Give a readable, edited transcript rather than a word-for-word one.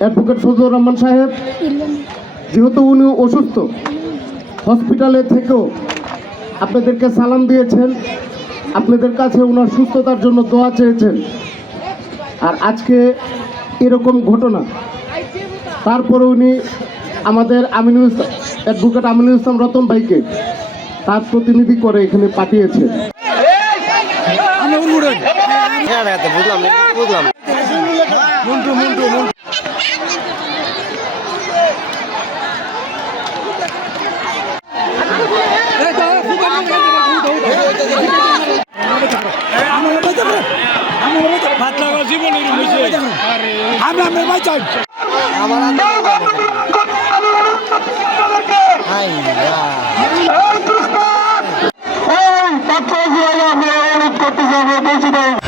Advocate Fazlur Rahman সাহেব, যেহেতু উনি অসুস্থ, হসপিটালে থেকেও আপনাদেরকে সালাম দিয়েছেন, আপনাদের কাছে ওনার সুস্থতার জন্য দোয়া চেয়েছেন। আর আজকে এরকম ঘটনা, তারপরে উনি আমাদের অ্যাডভোকেট আমিনুল ইসলাম রতন ভাইকে তার প্রতিনিধি করে এখানে পাঠিয়েছেন। করতে যাবে